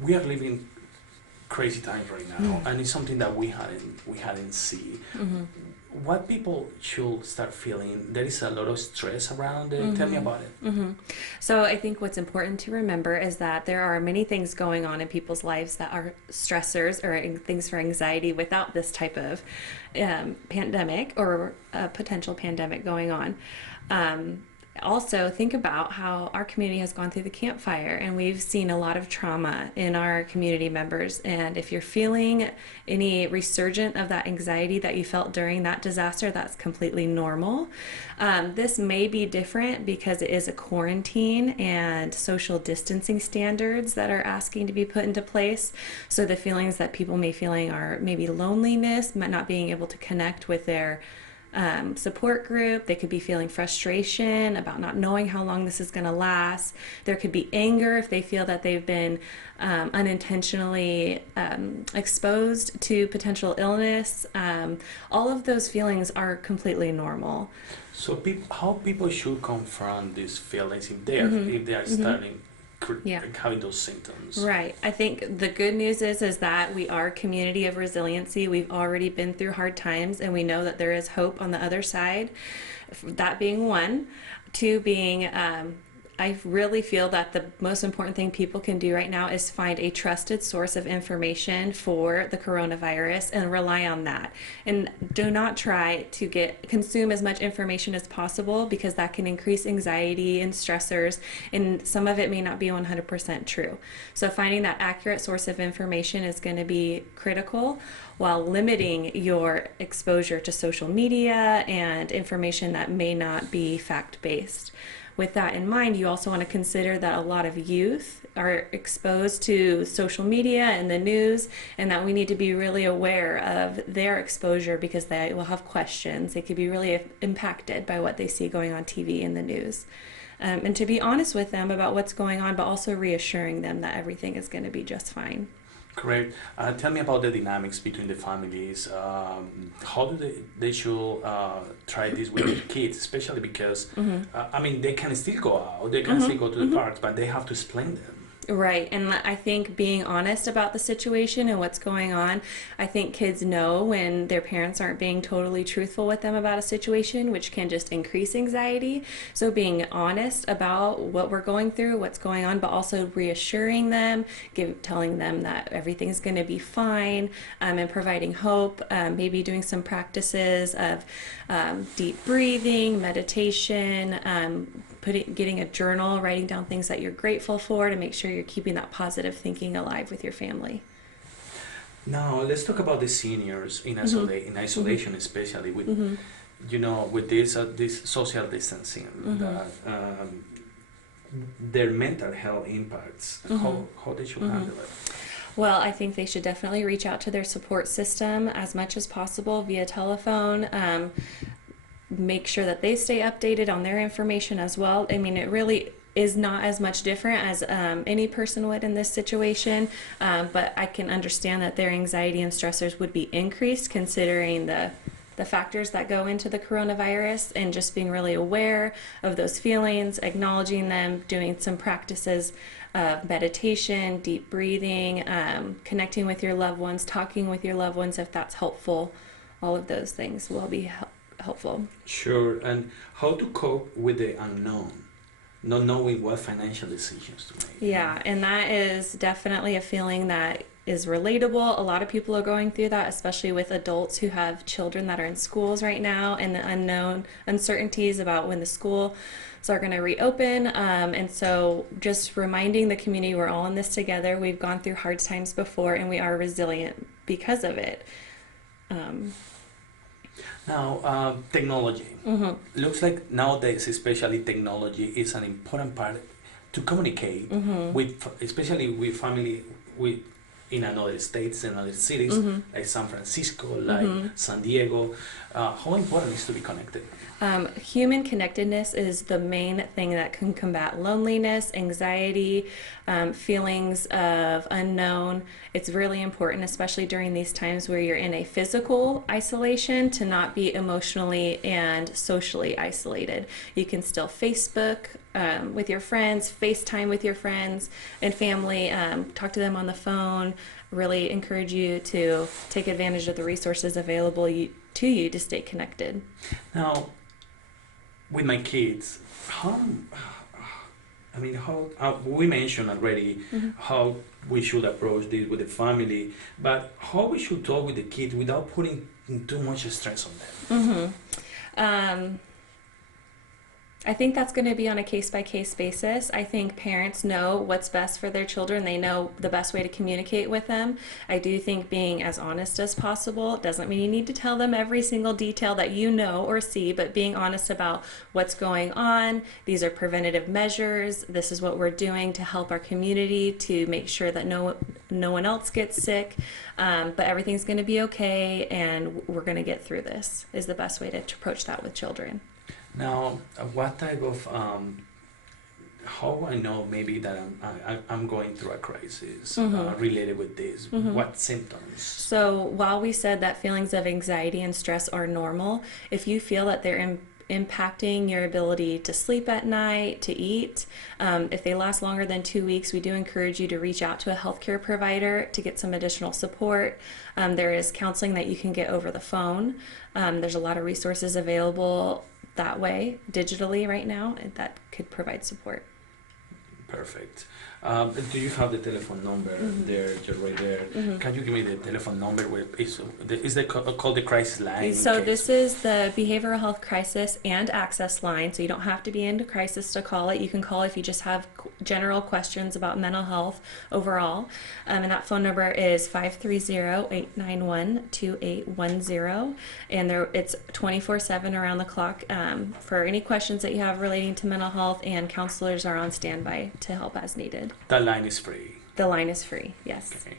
we are living crazy times right now, and it's something that we hadn't seen. What people should start feeling? There is a lot of stress around it. Tell me about it. So I think what's important to remember is that there are many things going on in people's lives that are stressors or things for anxiety without this type of pandemic or a potential pandemic going on. Also, think about how our community has gone through the campfire, and we've seen a lot of trauma in our community members. And if you're feeling any resurgent of that anxiety that you felt during that disaster, that's completely normal. This may be different because it is a quarantine and social distancing standards that are asking to be put into place. So the feelings that people may feeling are maybe loneliness, not being able to connect with their support group. They could be feeling frustration about not knowing how long this is going to last. There could be anger if they feel that they've been unintentionally exposed to potential illness. All of those feelings are completely normal. So how people should confront these feelings if they are starting having those symptoms? Right. I think the good news is that we are a community of resiliency. We've already been through hard times, and we know that there is hope on the other side. That being one. Two being, I really feel that the most important thing people can do right now is find a trusted source of information for the coronavirus and rely on that. And do not try to consume as much information as possible, because that can increase anxiety and stressors, and some of it may not be 100% true. So finding that accurate source of information is going to be critical, while limiting your exposure to social media and information that may not be fact-based. With that in mind, you also want to consider that a lot of youth are exposed to social media and the news, and that we need to be really aware of their exposure, because they will have questions. They could be really impacted by what they see going on TV and the news. And to be honest with them about what's going on, but also reassuring them that everything is going to be just fine. Great. Tell me about the dynamics between the families. How do they should try this with their kids, especially because, I mean, they can still go out, they can still go to the parks, but they have to explain them. Right. And I think being honest about the situation and what's going on, I think kids know when their parents aren't being totally truthful with them about a situation, which can just increase anxiety. So being honest about what we're going through, what's going on, but also reassuring them, telling them that everything's going to be fine, and providing hope, maybe doing some practices of deep breathing, meditation, getting a journal, writing down things that you're grateful for to make sure you're keeping that positive thinking alive with your family. Now, let's talk about the seniors in isolation, especially with, with this social distancing, that, their mental health impacts, how they should handle it. Well, I think they should definitely reach out to their support system as much as possible via telephone. Make sure that they stay updated on their information as well. I mean, it really is not as much different as any person would in this situation, but I can understand that their anxiety and stressors would be increased considering the factors that go into the coronavirus, and just being really aware of those feelings, acknowledging them, doing some practices of meditation, deep breathing, connecting with your loved ones, talking with your loved ones if that's helpful. All of those things will be helpful. Sure. And how to cope with the unknown, not knowing what financial decisions to make. Yeah, and that is definitely a feeling that is relatable. A lot of people are going through that, especially with adults who have children that are in schools right now, and the unknown uncertainties about when the schools are going to reopen. And so just reminding the community we're all in this together. We've gone through hard times before, and we are resilient because of it. Now, technology. Looks like nowadays, especially technology is an important part to communicate with, especially with family in other states and other cities, like San Francisco, like San Diego. How important is to be connected? Human connectedness is the main thing that can combat loneliness, anxiety, feelings of unknown. It's really important, especially during these times where you're in a physical isolation, to not be emotionally and socially isolated. You can still Facebook with your friends, FaceTime with your friends and family, talk to them on the phone. Really encourage you to take advantage of the resources available to you to stay connected. Now, with my kids, how we mentioned already how we should approach this with the family, but how we should talk with the kids without putting too much stress on them. I think that's going to be on a case-by-case basis. I think parents know what's best for their children. They know the best way to communicate with them. I do think being as honest as possible doesn't mean you need to tell them every single detail that you know or see, but being honest about what's going on. These are preventative measures. This is what we're doing to help our community to make sure that no one else gets sick, but everything's going to be okay, and we're going to get through this, is the best way to approach that with children. Now, what type of how I know maybe that I'm going through a crisis related with this? What symptoms? So while we said that feelings of anxiety and stress are normal, if you feel that they're impacting your ability to sleep at night, to eat, if they last longer than 2 weeks, we do encourage you to reach out to a healthcare provider to get some additional support. There is counseling that you can get over the phone. There's a lot of resources available that way digitally right now that could provide support. Perfect. Do you have the telephone number there, just right there? Can you give me the telephone number? Is that called the crisis line? So this is the behavioral health crisis and access line. So you don't have to be into crisis to call it. You can call if you just have general questions about mental health overall. And that phone number is 530-891-2810. And it's 24/7 around the clock for any questions that you have relating to mental health, and counselors are on standby to help as needed. That line is free. The line is free, yes. Okay.